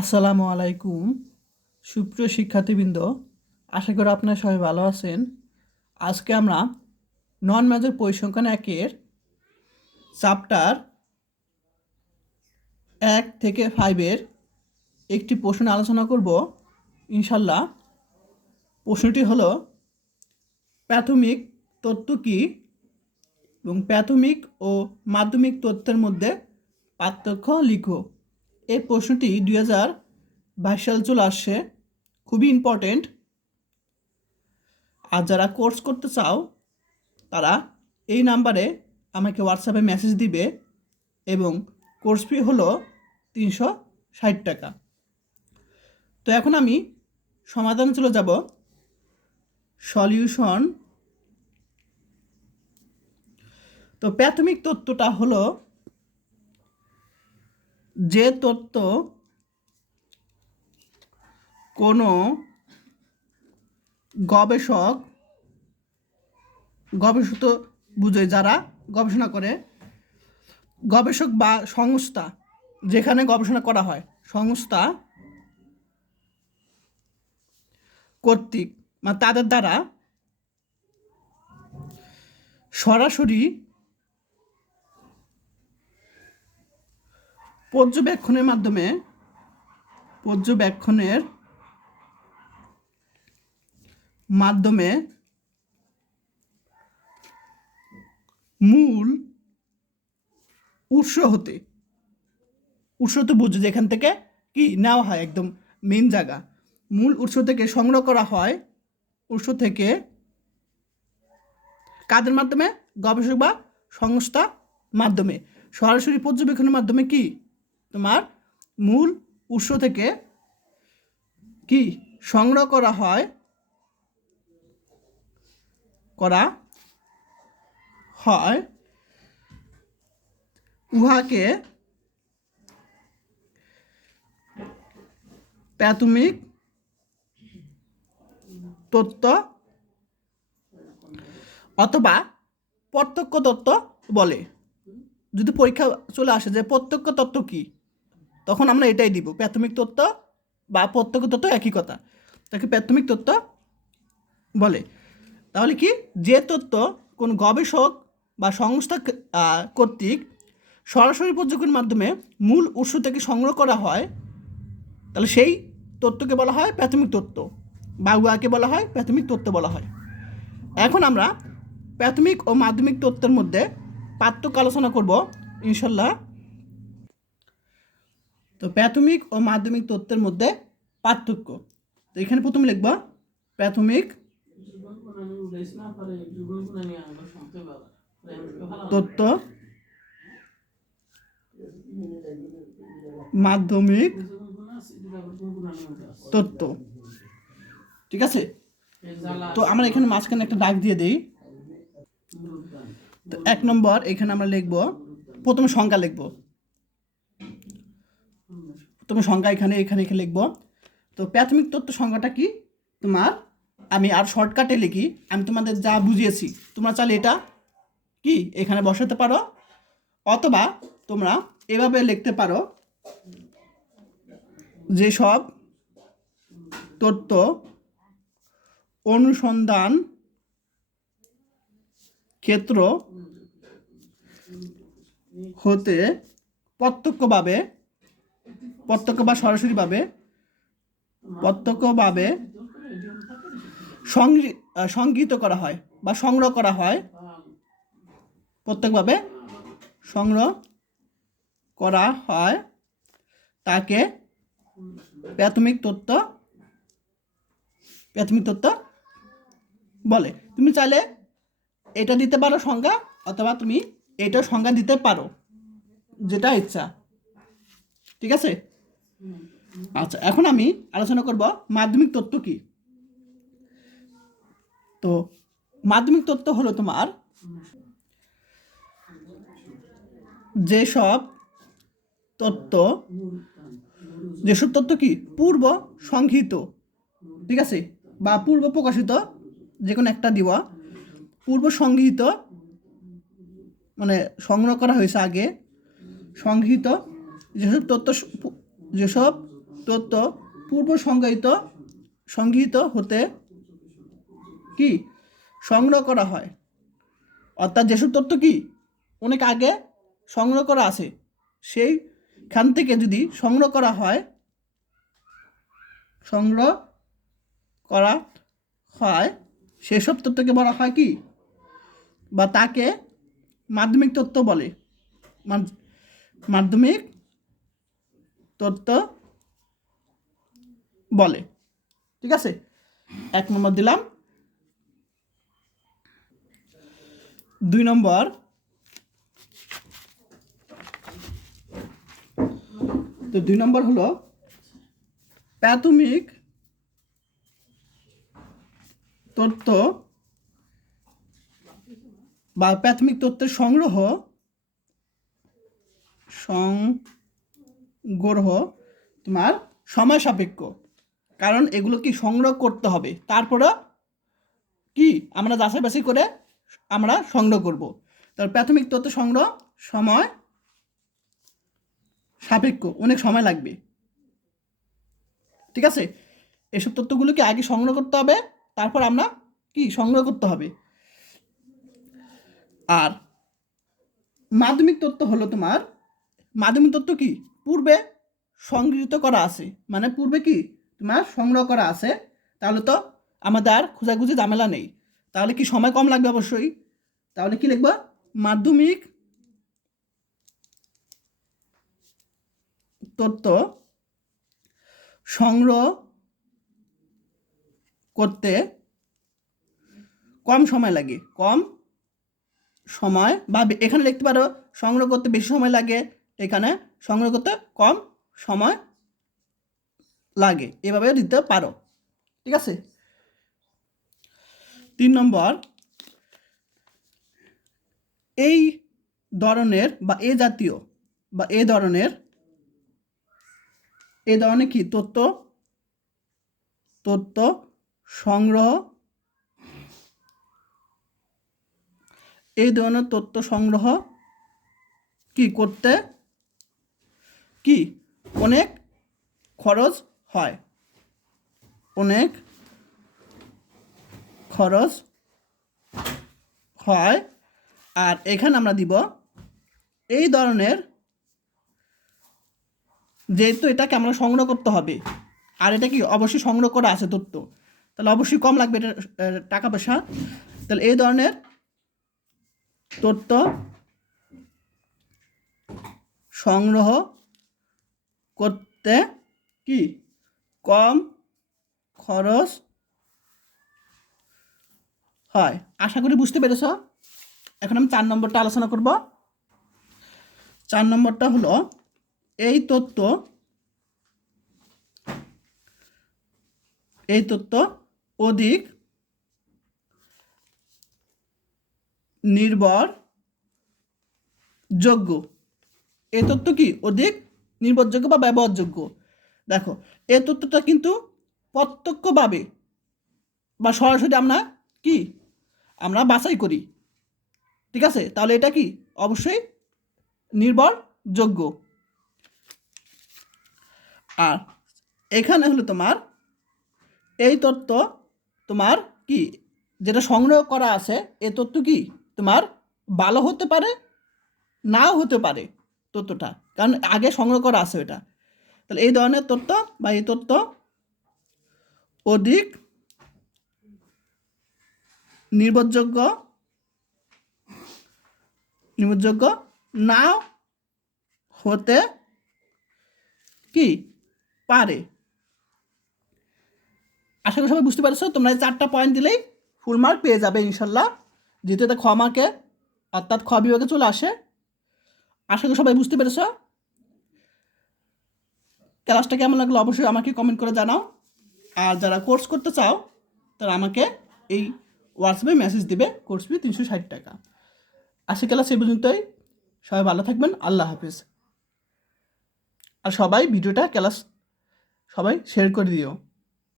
আসসালামু আলাইকুম। সুপ্রিয় শিক্ষার্থীবৃন্দ, আশা করি আপনারা সবাই ভালো আছেন। আজকে আমরা নন মেজর পরিসংখ্যান একের চ্যাপ্টার এক থেকে ফাইভের একটি প্রশ্ন আলোচনা করব। ইনশাল্লাহ প্রশ্নটি হলো, প্রাথমিক তত্ত্ব কী এবং প্রাথমিক ও মাধ্যমিক তথ্যের মধ্যে পার্থক্য লিখো। এই প্রশ্নটি দুই হাজার বাইশ সাল চলে আসছে। খুবই ইম্পর্টেন্ট আর যারা কোর্স করতে চাও, তারা এই নাম্বারে আমাকে হোয়াটসঅ্যাপে মেসেজ দিবে এবং কোর্স ফি হলো তিনশো ষাট টাকা। তো এখন আমি সমাধানে চলে যাব। সলিউশন তো প্রাথমিক তত্ত্বটা হলো যে তত্ত্ব কোনো গবেষক গবেষক তো বুঝে যারা গবেষণা করে, গবেষক বা সংস্থা যেখানে গবেষণা করা হয়, সংস্থা কর্তৃক মানে তাদের দ্বারা সরাসরি পর্যবেক্ষণের মাধ্যমে পর্যবেক্ষণের মাধ্যমে মূল উৎস হতে, উৎস তো বুঝো যেখান থেকে কি নেওয়া হয় একদম মেন জায়গা। মূল উৎস থেকে সংগ্রহ করা হয়, উৎস থেকে কাদের মাধ্যমে, গবেষক বা সংস্থা মাধ্যমে। সরাসরি পর্যবেক্ষণের মাধ্যমে কি তোমার মূল উৎস থেকে কি সংগ্রহ করা হয়? করা হয় উহাকে প্রাথমিক তত্ত্ব অথবা প্রত্যক্ষ তত্ত্ব বলে। যদি পরীক্ষা চলে আসে যে প্রত্যক্ষ তত্ত্ব কি? তখন আমরা এটাই দিব, প্রাথমিক তত্ত্ব বা প্রত্যক্ষ তত্ত্ব একই কথা। তাকে প্রাথমিক তত্ত্ব বলে। তাহলে কি? যে তত্ত্ব কোন গবেষক বা সংস্থা কর্তৃক সরাসরি পর্যবেক্ষণের মাধ্যমে মূল উৎস থেকে সংগ্রহ করা হয়, তাহলে সেই তত্ত্বকে বলা হয় প্রাথমিক তত্ত্ব বা উহাকে বলা হয় প্রাথমিক তত্ত্ব বলা হয়। এখন আমরা প্রাথমিক ও মাধ্যমিক তত্ত্বের মধ্যে পার্থক্য আলোচনা করব, ইনশাল্লাহ। তো প্রাথমিক ও মাধ্যমিক তত্ত্বের মধ্যে পার্থক্য। তো এখানে প্রথমে লিখব। প্রাথমিক তত্ত্ব। মাধ্যমিক তত্ত্ব। ঠিক আছে? তো আমরা এখানে মাঝখানে একটা দাগ দিয়ে দিই। তো এক নম্বর এখানে আমরা লিখব, প্রথমে সংখ্যা লিখব। প্রথমে সংখ্যা এখানে এখানে এখানে লিখব। তো প্রাথমিক তত্ত্ব সংখ্যাটা কি? তোমার আমি আর শর্টকাটে লিখি, আমি তোমাদের যা বুঝিয়েছি, তোমরা চাইলে এটা কি? এখানে বসাতে পারো। অথবা তোমরা এভাবে লিখতে পারো যেসব তথ্য অনুসন্ধান ক্ষেত্র হতে প্রত্যক্ষভাবে প্রত্যক্ষ বা সরাসরিভাবে প্রত্যক্ষভাবে সংগৃহীত করা হয় বা সংগ্রহ করা হয়। প্রত্যেকভাবে সংগ্রহ করা হয়। তাকে প্রাথমিক তথ্য প্রাথমিক তথ্য বলে। তুমি চাইলে এটা দিতে পারো সংজ্ঞা, অথবা তুমি এটা সংজ্ঞা দিতে পারো, যেটা ইচ্ছা। ঠিক আছে? আচ্ছা এখন আমি আলোচনা করব মাধ্যমিক তত্ত্ব কি? তো মাধ্যমিক তত্ত্ব হলো তোমার যেসব তত্ত্ব যেসব তত্ত্ব কি? পূর্ব সংহিত, ঠিক আছে? বা পূর্ব প্রকাশিত যে কোনো একটা দিবা। পূর্ব সংগৃহীত মানে সংগ্রহ করা হয়েছে আগে। সংগৃহীত যেসব পু- যেসব তথ্য পূর্ব সংজ্ঞায়িত সংগৃহীত হতে কি? সংগ্রহ করা হয়। অর্থাৎ যেসব তথ্য কি? অনেক আগে সংগ্রহ করা আছে। সেইখান থেকে যদি সংগ্রহ করা হয়, সংগ্রহ করা হয়, সেসব তথ্যকে বলা হয় কি? বা তাকে মাধ্যমিক তথ্য বলে। মাধ- মাধ্যমিক তথ্য বলে। ঠিক আছে? এক নম্বর দিলাম। দুই নম্বর। তো দুই নম্বর হলো প্রাথমিক তথ্য বা প্রাথমিক তথ্যের সংগ্রহ সংগ্রহ তোমার সময় সাপেক্ষ। কারণ এগুলো কি সংগ্রহ করতে হবে। তারপরে কি আমরা যাচাই বাছাই করে আমরা সংগ্রহ করব। তার প্রাথমিক তথ্য সংগ্রহ সময় সাপেক্ষ, অনেক সময় লাগবে। ঠিক আছে? এসব তথ্যগুলোকে আগে সংগ্রহ করতে হবে, তারপর আমরা কি সংগ্রহ করতে হবে। আর মাধ্যমিক তথ্য হলো তোমার, মাধ্যমিক তথ্য কি? পূর্বে সংগৃহীত করা আছে। মানে পূর্বে কি? তোমার সংগ্রহ করা আছে। তাহলে তো আমাদের আর খোঁজাখুঁজি ঝামেলা নেই। তাহলে কি সময় কম লাগবে অবশ্যই? তাহলে কি লিখবা? মাধ্যমিক তথ্য সংগ্রহ করতে কম সময় লাগে। কম সময় বা এখানে লিখতে পারো, সংগ্রহ করতে বেশি সময় লাগে। এখানে সংগ্রহ করতে কম সময় লাগে। এভাবে দিতে পারো। ঠিক আছে? তিন নম্বর, এই ধরনের বা এ জাতীয় বা এ ধরনের এ ধরনের কি? তথ্য তথ্য সংগ্রহ এই ধরনের তথ্য সংগ্রহ কি করতে কি? অনেক খরচ হয়। অনেক খরচ হয়। আর এখানে আমরা দিব এই ধরনের যেহেতু এটাকে আমরা সংগ্রহ করতে হবে, আর এটা কি অবশ্যই সংগ্রহ করা আছে তথ্য, তাহলে অবশ্যই কম লাগবে এটা টাকা পয়সা। তাহলে এই ধরনের তথ্য সংগ্রহ করতে কি? কম খরচ হয়। আশা করি বুঝতে পেরেছ। এখন আমি চার নম্বরটা আলোচনা করব। চার নম্বরটা হলো, এই তথ্য এই তথ্য অধিক নির্ভর যোগ্য এই তথ্য কি? অধিক নির্ভরযোগ্য বা ব্যবহারযোগ্য? দেখো এই তথ্যটা কিন্তু প্রত্যক্ষভাবে বা সরাসরি আমরা কি? আমরা বাছাই করি। ঠিক আছে? তাহলে এটা কি? অবশ্যই নির্ভরযোগ্য। আর এখানে হলো তোমার, এই তথ্য তোমার কি? যেটা সংগ্রহ করা আছে, এ তথ্য কি? তোমার ভালো হতে পারে, নাও হতে পারে। তথ্যটা কারণ আগে সংগ্রহ করা আছে এটা তাহলে এই ধরনের তথ্য বা এই তথ্য অধিক নির্ভরযোগ্য নির্ভরযোগ্য নাও হতে কি পারে। আশা করি সবাই বুঝতে পারছ, তোমরা এই চারটা পয়েন্ট দিলেই ফুল মার্ক পেয়ে যাবে ইনশাল্লাহ। যেহেতু এটা খ মার্কে অর্থাৎ খ বিভাগে চলে আসে। আশা করি সবাই বুঝতে পেরেছ। ক্লাসটা কেমন লাগল অবশ্যই আমাকে কমেন্ট করে জানাও। আর যারা কোর্স করতে চাও, তারা আমাকে এই হোয়াটসঅ্যাপে মেসেজ দিবে কোর্স ফি তিনশো ষাট টাকা। আজকে ক্লাস এই পর্যন্তই। সবাই ভালো থাকবেন। আল্লাহ হাফিজ। আর সবাই ভিডিওটা ক্লাস সবাই শেয়ার করে দিও।